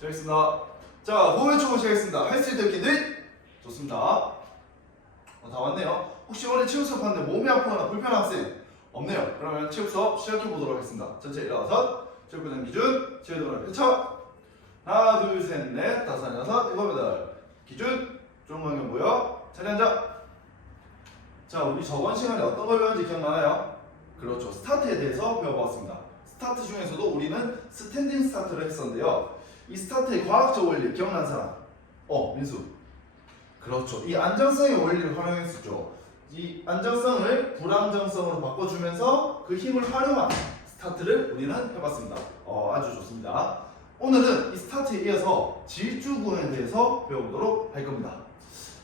시작하겠습니다. 자, 호흡 초고 시작하겠습니다. 할 수 있는 기들 좋습니다. 어, 다 왔네요. 혹시 오늘 체육 수업 하는데 몸이 아프거나 불편한 학생 없네요. 그러면 체육 수업 시작해 보도록 하겠습니다. 전체 일어나서 체육부장 기준 체육부장 펼쳐 하나 둘 셋 넷 다섯 여섯 일곱 여덟 기준 중간경 모여 자리 앉아. 자, 우리 저번 시간에 어떤 걸 배웠는지 기억나나요? 그렇죠. 스타트에 대해서 배워봤습니다. 스타트 중에서도 우리는 스탠딩 스타트를 했었는데요. 이 스타트의 과학적 원리 기억나는 사람? 어, 민수. 그렇죠. 이 안정성의 원리를 활용했었죠. 이 안정성을 불안정성으로 바꿔주면서 그 힘을 활용한 스타트를 우리는 해봤습니다. 어, 아주 좋습니다. 오늘은 이 스타트에 이어서 질주구에 대해서 배워보도록 할 겁니다.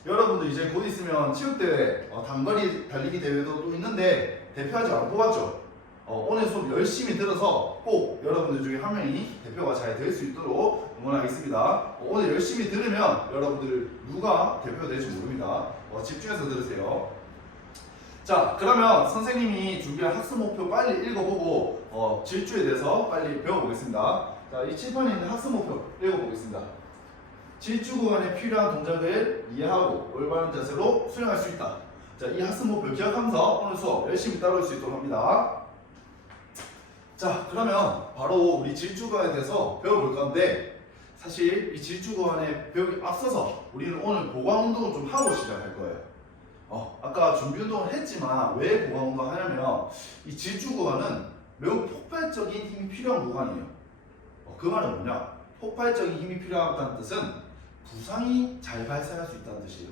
여러분들 이제 곧 있으면 체육대회, 어, 단거리 달리기 대회도 또 있는데 대표하지 안 뽑았죠? 어, 오늘 수업 열심히 들어서 꼭 여러분들 중에 한 명이 대표가 잘 될 수 있도록 응원하겠습니다. 어, 오늘 열심히 들으면 여러분들 누가 대표가 될지 모릅니다. 어, 집중해서 들으세요. 자, 그러면 선생님이 준비한 학습 목표 빨리 읽어보고 어, 질주에 대해서 빨리 배워보겠습니다. 자, 이 칠판에 있는 학습 목표 읽어보겠습니다. 질주 구간에 필요한 동작을 이해하고 올바른 자세로 수행할 수 있다. 자, 이 학습 목표 기억하면서 오늘 수업 열심히 따라올 수 있도록 합니다. 자, 그러면 바로 우리 질주구간에 대해서 배워볼 건데 사실 이 질주구간에 배우기 앞서서 우리는 오늘 보강 운동을 좀 하고 시작할 거예요. 어, 아까 준비 운동을 했지만 왜 보강 운동 하냐면 이 질주구간은 매우 폭발적인 힘이 필요한 구간이에요. 어, 그 말은 뭐냐? 폭발적인 힘이 필요하다는 뜻은 부상이 잘 발생할 수 있다는 뜻이에요.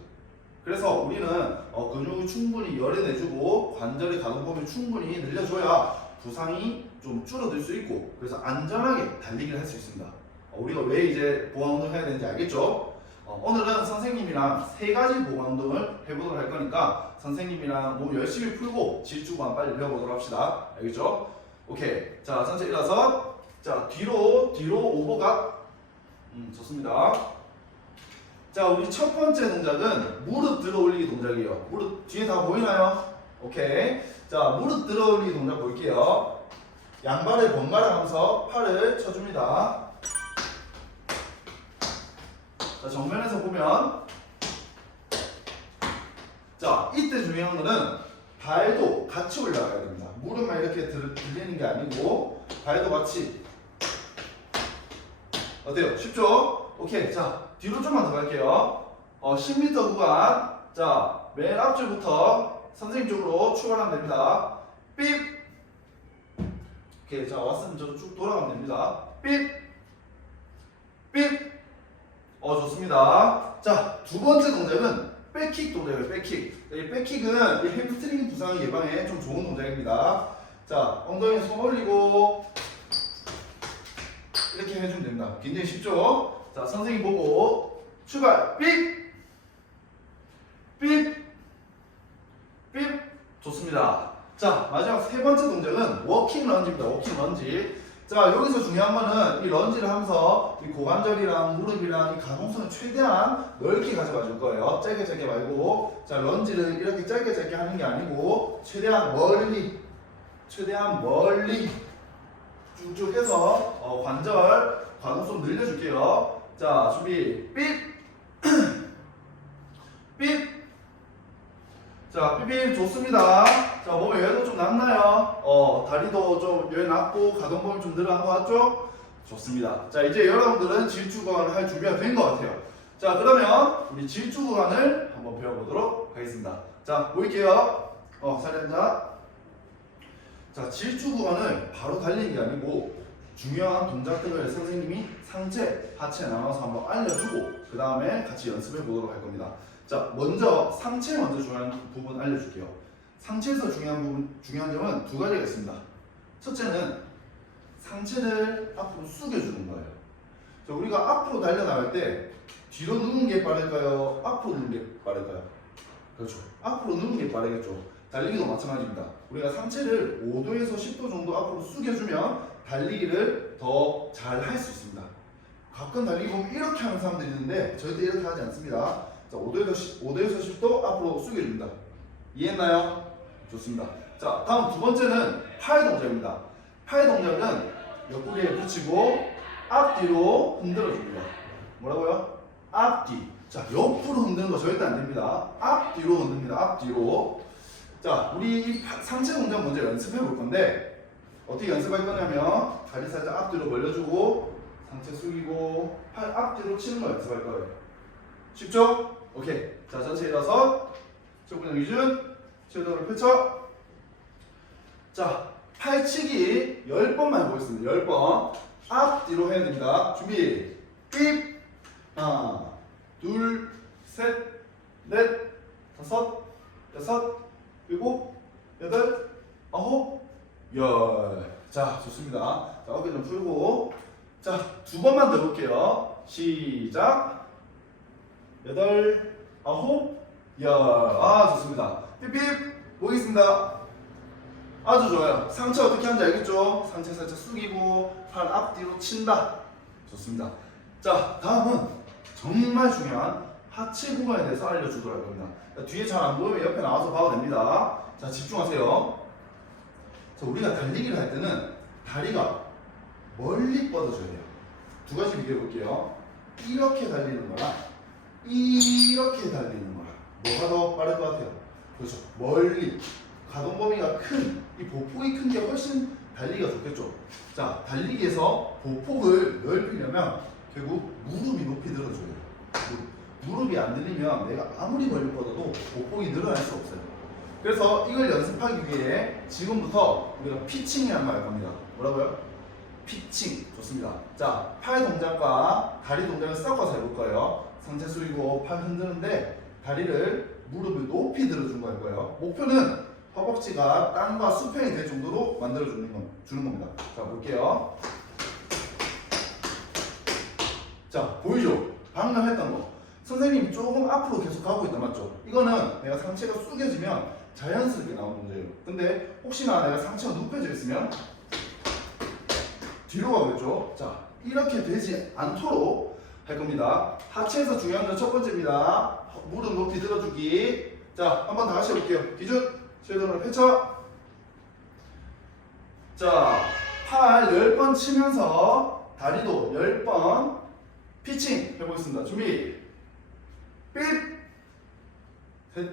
그래서 우리는 어, 근육을 충분히 열어내주고 관절의 가동범위를 충분히 늘려줘야 부상이 좀 줄어들 수 있고 그래서 안전하게 달리기를 할 수 있습니다. 어, 우리가 왜 이제 보강 운동 해야 되는지 알겠죠? 어, 오늘은 선생님이랑 세 가지 보강 운동을 해보도록 할 거니까 선생님이랑 몸 열심히 풀고 질주만 빨리 배워보도록 합시다. 알겠죠? 오케이. 자, 전체 일어서 자 뒤로 뒤로 오버각. 음, 좋습니다. 자, 우리 첫 번째 동작은 무릎 들어 올리기 동작이에요. 무릎 뒤에 다 보이나요? 오케이. 자, 무릎 들어 올리기 동작 볼게요. 양발을 번갈아 가면서 팔을 쳐줍니다. 자, 정면에서 보면 자, 이때 중요한 거는 발도 같이 올라가야 됩니다. 무릎만 이렇게 들, 들리는 게 아니고 발도 같이 어때요? 쉽죠? 오케이. 자, 뒤로 좀만 더 갈게요. 어, 10m 구간. 자, 맨 앞줄부터 선생님 쪽으로 출발하면 됩니다. 삐! 오케이. 자, 왔으면 저 쭉 돌아가면 됩니다. 삐! 삐! 어, 좋습니다. 자, 두 번째 동작은 백킥 동작이에요. 백킥. 이 백킥은 이 햄스트링 부상 예방에 좀 좋은 동작입니다. 자, 엉덩이 손 올리고 이렇게 해주면 됩니다. 굉장히 쉽죠? 자, 선생님 보고 출발! 삑! 삑! 삑! 좋습니다. 자, 마지막 세 번째 동작은 워킹 런지입니다. 워킹 런지. 자, 여기서 중요한 거는 이 런지를 하면서 이 고관절이랑 무릎이랑 이 가동성을 최대한 넓게 가져가 줄 거예요. 짧게 짧게 말고. 자, 런지를 이렇게 짧게 짧게 하는 게 아니고 최대한 멀리, 최대한 멀리 쭉쭉 해서 어, 관절 가동성 늘려줄게요. 자, 준비. 삐. 삐. 자, 삐삐 좋습니다. 자, 몸에 여유도 좀 났나요? 어, 다리도 좀 여유 났고 가동범위 좀 늘어난 것 같죠? 좋습니다. 자, 이제 여러분들은 질주 구간을 할 준비가 된 것 같아요. 자, 그러면 우리 질주 구간을 한번 배워보도록 하겠습니다. 자, 보일게요. 어, 자리 앉아. 자, 질주 구간을 바로 달리는 게 아니고 중요한 동작들을 선생님이 상체, 하체 나눠서 한번 알려주고 그 다음에 같이 연습해 보도록 할 겁니다. 자, 먼저 상체 먼저 중요한 부분 알려줄게요. 상체에서 중요한 부분, 중요한 점은 두 가지가 있습니다. 첫째는 상체를 앞으로 숙여주는 거예요. 자, 우리가 앞으로 달려나갈 때 뒤로 누는 게 빠를까요? 앞으로 누는 게 빠를까요? 그렇죠. 앞으로 누는 게 빠르겠죠. 달리기도 마찬가지입니다. 우리가 상체를 5도에서 10도 정도 앞으로 숙여주면 달리기를 더 잘 할 수 있습니다. 가끔 달리기 보면 이렇게 하는 사람들이 있는데 저희도 이렇게 하지 않습니다. 자, 5도에서 10, 5도에서 10도 앞으로 숙여줍니다. 이해했나요? 좋습니다. 자, 다음 두 번째는 팔 동작입니다. 팔 동작은 옆구리에 붙이고 앞뒤로 흔들어 줍니다. 뭐라고요? 앞뒤. 자, 옆으로 흔드는 거 절대 안 됩니다. 앞뒤로 흔듭니다. 앞뒤로. 자, 우리 상체 동작 먼저 연습해 볼 건데 어떻게 연습할 거냐면 다리 살짝 앞뒤로 벌려주고 상체 숙이고 팔 앞뒤로 치는 거 연습할 거예요. 쉽죠? 오케이. 자, 전체 일어서 조금 위준 섀도우를 펼쳐. 자, 팔치기 10번만 해보겠습니다. 10번. 앞뒤로 해야 됩니다. 준비. 삐. 하나, 둘, 셋, 넷, 다섯, 여섯, 일곱, 여덟, 아홉, 열. 자, 좋습니다. 자, 어깨 좀 풀고. 자, 두 번만 더 볼게요. 시작. 여덟, 아홉, 열. 아, 좋습니다. 삐삐. 보겠습니다. 아주 좋아요. 상체 어떻게 하는지 알겠죠? 상체 살짝 숙이고 팔 앞뒤로 친다. 좋습니다. 자, 다음은 정말 중요한 하체 구간에 대해서 알려주도록 할 겁니다. 자, 뒤에 잘 안 보이면 옆에 나와서 봐도 됩니다. 자, 집중하세요. 자, 우리가 달리기를 할 때는 다리가 멀리 뻗어줘야 돼요. 두 가지 비교해 볼게요. 이렇게 달리는 거랑 이렇게 달리는 거랑 뭐가 더 빠를 것 같아요? 그렇죠. 멀리 가동 범위가 큰 이 보폭이 큰 게 훨씬 달리기가 좋겠죠. 자, 달리기에서 보폭을 넓히려면 결국 무릎이 높이 늘어줘야 돼요. 무릎. 무릎이 안 늘리면 내가 아무리 멀리 뻗어도 보폭이 늘어날 수 없어요. 그래서 이걸 연습하기 위해 지금부터 우리가 피칭이라는 말을 합니다. 뭐라고요? 피칭 좋습니다. 자, 팔 동작과 다리 동작을 섞어서 해볼 거예요. 상체 숙이고 팔 흔드는데 다리를 무릎을 높이 들어준 걸 거예요. 목표는 허벅지가 땅과 수평이 될 정도로 만들어 주는 건, 주는 겁니다. 자, 볼게요. 자, 보이죠? 방금 했던 거. 선생님 조금 앞으로 계속 가고 있다, 맞죠? 이거는 내가 상체가 숙여지면 자연스럽게 나오는 문제예요. 근데 혹시나 내가 상체가 눕혀져 있으면 뒤로 가겠죠? 자, 이렇게 되지 않도록 할 겁니다. 하체에서 중요한 건 첫 번째입니다. 무릎 높이 들어주기. 자, 한번 다시 해볼게요. 기준, 섀도우를 펼쳐. 자, 팔 10번 치면서 다리도 10번 피칭 해보겠습니다. 준비. 삐. 셋,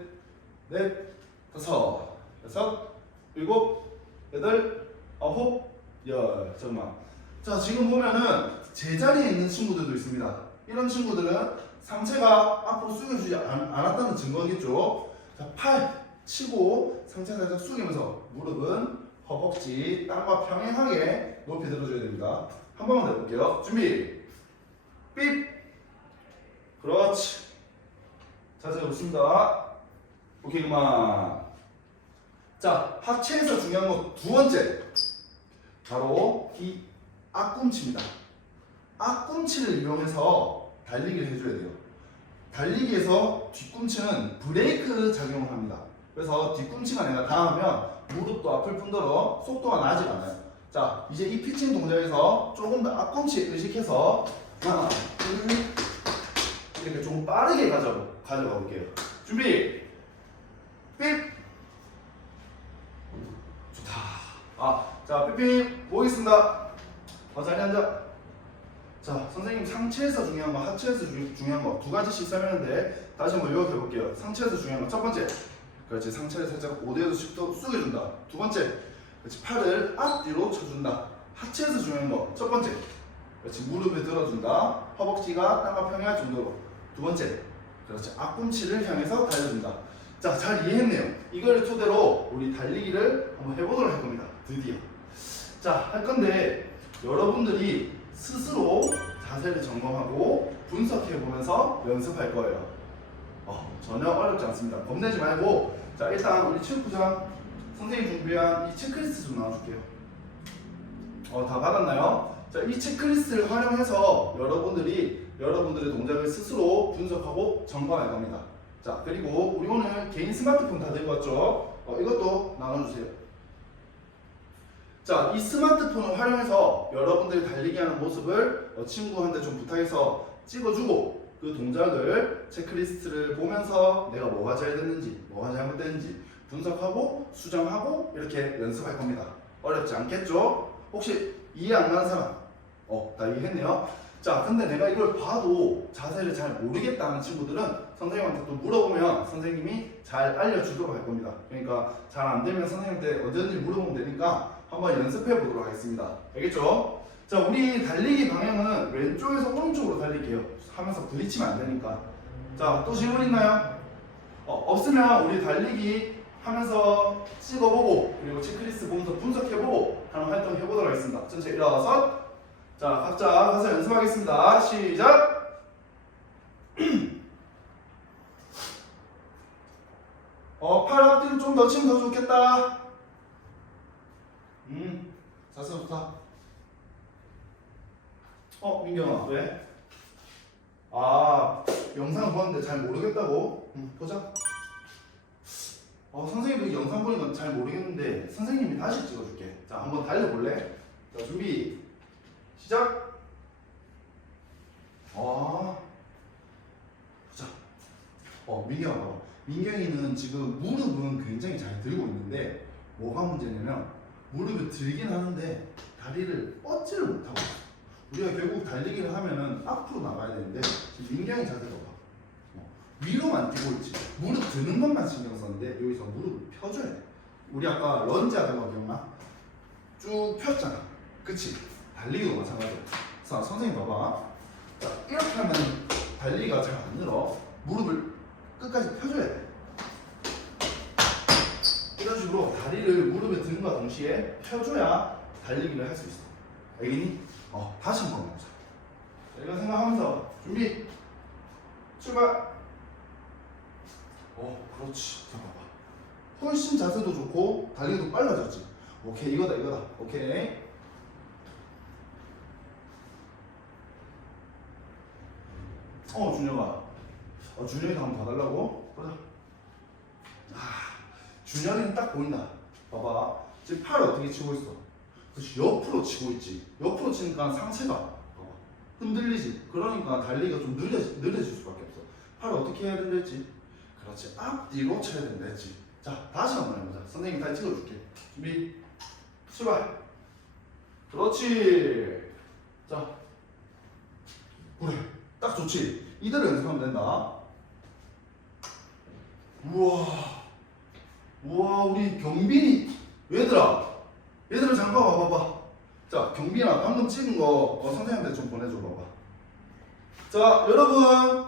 넷, 다섯, 여섯, 일곱, 여덟, 아홉, 열. 잠깐만. 자, 지금 보면은 제자리에 있는 친구들도 있습니다. 이런 친구들은 상체가 앞으로 숙여주지 않, 않았다는 증거겠죠. 자, 팔 치고 상체 살짝 숙이면서 무릎은 허벅지 땅과 평행하게 높이 들어줘야 됩니다. 한 번만 더 해볼게요. 준비. 삐. 그렇지. 자세 좋습니다. 오케이 그만. 자, 하체에서 중요한 거두 번째. 바로 이 앞꿈치입니다. 앞꿈치를 이용해서 달리기를 해줘야 돼요. 달리기에서 뒤꿈치는 브레이크 작용을 합니다. 그래서 뒤꿈치가 내가 닿으면 무릎도 앞을 뿐더러 속도가 나지 않아요. 자, 이제 이 피칭 동작에서 조금 더 앞꿈치 의식해서 하나, 둘, 이렇게 좀 빠르게 가져, 가져가 볼게요. 준비! 삑! 좋다. 아, 자, 삐삐 보겠습니다. 어, 자리 앉아. 자, 선생님 상체에서 중요한 거, 하체에서 주- 중요한 거 두 가지씩 설명했는데 다시 한번 요약해 볼게요. 상체에서 중요한 거 첫 번째, 그렇지 상체를 살짝 5대에서 10도 숙여준다. 두 번째, 그렇지 팔을 앞뒤로 쳐준다. 하체에서 중요한 거 첫 번째, 그렇지 무릎을 들어준다. 허벅지가 땅과 평행할 정도로. 두 번째, 그렇지 앞꿈치를 향해서 달려준다. 자, 잘 이해했네요. 이걸 토대로 우리 달리기를 한번 해보도록 할 겁니다. 드디어. 자, 할 건데 여러분들이 스스로 자세를 점검하고 분석해 보면서 연습할 거예요. 어, 전혀 어렵지 않습니다. 겁내지 말고 자 일단 우리 체육부장 선생님 준비한 이 체크리스트 좀 나와줄게요. 어, 다 받았나요? 자, 이 체크리스트를 활용해서 여러분들이 여러분들의 동작을 스스로 분석하고 점검할 겁니다. 자, 그리고 우리 오늘 개인 스마트폰 다 들고 왔죠? 어, 이것도 나눠주세요. 자, 이 스마트폰을 활용해서 여러분들이 달리기 하는 모습을 어, 친구한테 좀 부탁해서 찍어주고 그 동작을 체크리스트를 보면서 내가 뭐가 잘 됐는지, 뭐가 잘못됐는지 분석하고 수정하고 이렇게 연습할 겁니다. 어렵지 않겠죠? 혹시 이해 안 가는 사람 어, 다 이해했네요. 자, 근데 내가 이걸 봐도 자세를 잘 모르겠다 하는 친구들은 선생님한테 또 물어보면 선생님이 잘 알려주도록 할 겁니다. 그러니까 잘 안 되면 선생님한테 언제든지 물어보면 되니까 한번 연습해 보도록 하겠습니다. 알겠죠? 자, 우리 달리기 방향은 왼쪽에서 오른쪽으로 달릴게요. 하면서 부딪히면 안 되니까. 자, 또 질문 있나요? 어, 없으면 우리 달리기 하면서 찍어보고 그리고 체크리스트 보면서 분석해보고 하는 활동 해보도록 하겠습니다. 전체 일어서 자 각자 가서 연습하겠습니다. 시작. 어, 팔 앞뒤로 좀 더 치면 더 좋겠다. 음, 자세 좋다. 어, 민경아, 왜? 아, 영상 보는데 잘 모르겠다고? 음, 보자. 어, 선생님도 이 영상 보니까 잘 모르겠는데 선생님이 다시 찍어줄게. 자, 한번 달려볼래? 자, 준비. 시작. 아, 보자. 어, 민경아. 민경이는 지금 무릎은 굉장히 잘 들고 있는데 뭐가 문제냐면 무릎을 들긴 하는데 다리를 뻗지를 못하고. 우리가 결국 달리기를 하면은 앞으로 나가야 되는데 지금 민경이 자세가 봐. 어, 위로만 뛰고 있지. 무릎 드는 것만 신경 썼는데 여기서 무릎을 펴줘야 돼. 우리 아까 런지 하던 거 기억나? 쭉 폈잖아. 그치? 달리기도 마찬가지야. 자, 선생님 봐봐. 자, 이렇게 하면 달리기가 잘 안 늘어. 무릎을 끝까지 펴줘야 돼. 이런 식으로 다리를 무릎에 드는 것과 동시에 펴줘야 달리기를 할 수 있어. 알겠니? 어, 다시 한번 해보자. 자, 이거 생각하면서 준비. 출발. 어, 그렇지. 자, 봐봐. 훨씬 자세도 좋고 달리기도 빨라졌지. 오케이, 이거다, 이거다. 오케이. 어, 준영아. 어, 준영이 다음 더 달라고? 보자. 아, 준영이는 딱 보인다. 봐봐. 지금 팔 어떻게 치고 있어? 그렇지, 옆으로 치고 있지. 옆으로 치니까 상체가 봐봐. 흔들리지. 그러니까 달리기가 좀 느려, 느려질 수밖에 없어. 팔 어떻게 해야 된다 했지? 그렇지. 앞뒤로 쳐야 된다 했지. 자, 다시 한번 해보자. 선생님 다시 찍어줄게. 준비. 출발. 그렇지. 자. 그래. 딱 좋지. 이대로 연습하면 된다. 우와. 우와, 우리 경빈이. 얘들아. 얘들아, 잠깐 와봐봐. 자, 경빈아, 방금 찍은 거 어, 선생님한테 좀 보내줘 봐봐. 자, 여러분.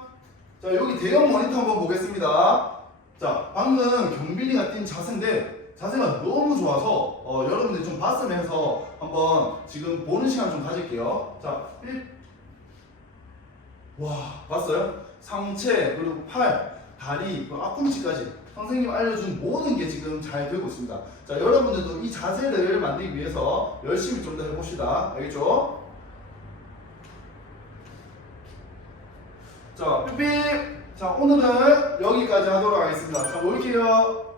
자, 여기 대형 모니터 한번 보겠습니다. 자, 방금 경빈이가 뛴 자세인데 자세가 너무 좋아서 어, 여러분들이 좀 봤으면 해서 한번 지금 보는 시간 좀 가질게요. 자, 1. 와, 봤어요? 상체, 그리고 팔, 다리, 그리고 앞꿈치까지 선생님 알려준 모든 게 지금 잘 되고 있습니다. 자, 여러분들도 이 자세를 만들기 위해서 열심히 좀 더 해봅시다. 알겠죠? 자, 삐삐! 자, 오늘은 여기까지 하도록 하겠습니다. 자, 올게요.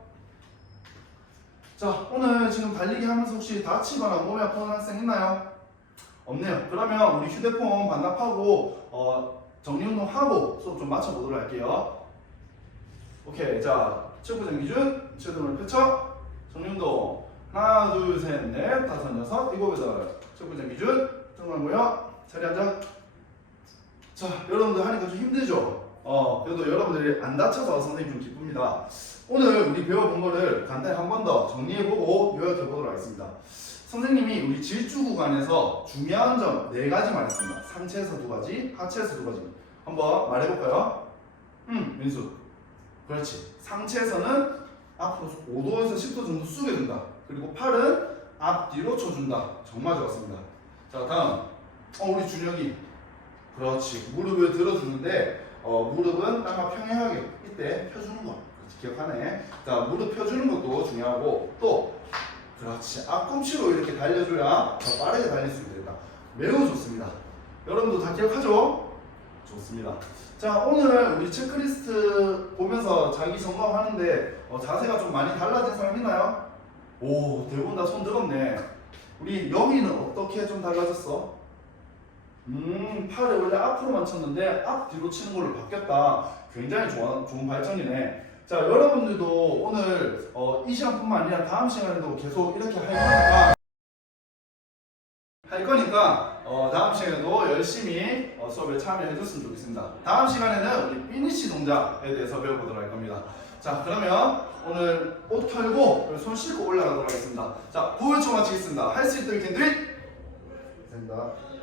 자, 오늘 지금 달리기 하면서 혹시 다치거나 몸이 아픈 학생 있나요? 없네요. 그러면 우리 휴대폰 반납하고, 어, 정리운동 하고 수업 좀 마쳐보도록 할게요. 오케이. 자, 체육부장 기준, 체등을 펼쳐. 정리운동. 하나, 둘, 셋, 넷, 다섯, 여섯, 일곱, 여덟. 체육부장 기준, 모여. 자리 앉아. 자, 여러분들 하니까 좀 힘들죠? 어, 그래도 여러분들이 안 다쳐서 선생님 좀 기쁩니다. 오늘 우리 배워본 거를 간단히 한 번 더 정리해보고 요약해보도록 하겠습니다. 선생님이 우리 질주 구간에서 중요한 점 네 가지 말했습니다. 상체에서 두 가지, 하체에서 두 가지. 한번 말해볼까요? 음, 민수. 그렇지. 상체에서는 앞으로 5도에서 10도 정도 숙여준다. 그리고 팔은 앞뒤로 쳐준다. 정말 좋았습니다. 자, 다음. 어, 우리 준혁이. 그렇지. 무릎을 들어주는데 어, 무릎은 땅과 평행하게 이때 펴주는 거. 그렇지. 기억하네. 자, 무릎 펴주는 것도 중요하고 또 그렇지. 앞꿈치로 이렇게 달려줘야 더 빠르게 달릴 수 있다. 매우 좋습니다. 여러분도 다 기억하죠? 좋습니다. 자, 오늘 우리 체크리스트 보면서 자기 점검하는데 어, 자세가 좀 많이 달라진 사람 있나요? 오, 대부분 다 손 들었네. 우리 여기는 어떻게 좀 달라졌어? 음, 팔을 원래 앞으로만 쳤는데 앞뒤로 치는 걸로 바뀌었다. 굉장히 좋아, 좋은 발전이네. 자, 여러분들도 오늘 어, 이 시간뿐만 아니라 다음 시간에도 계속 이렇게 할 거니까 할 거니까 어, 다음 시간에도 열심히 어, 수업에 참여해 줬으면 좋겠습니다. 다음 시간에는 우리 피니시 동작에 대해서 배워보도록 할 겁니다. 자, 그러면 오늘 옷 털고 손 씻고 올라가도록 하겠습니다. 자, 9회 초 마치겠습니다. 할 수 있도록 캔들 감사합니다.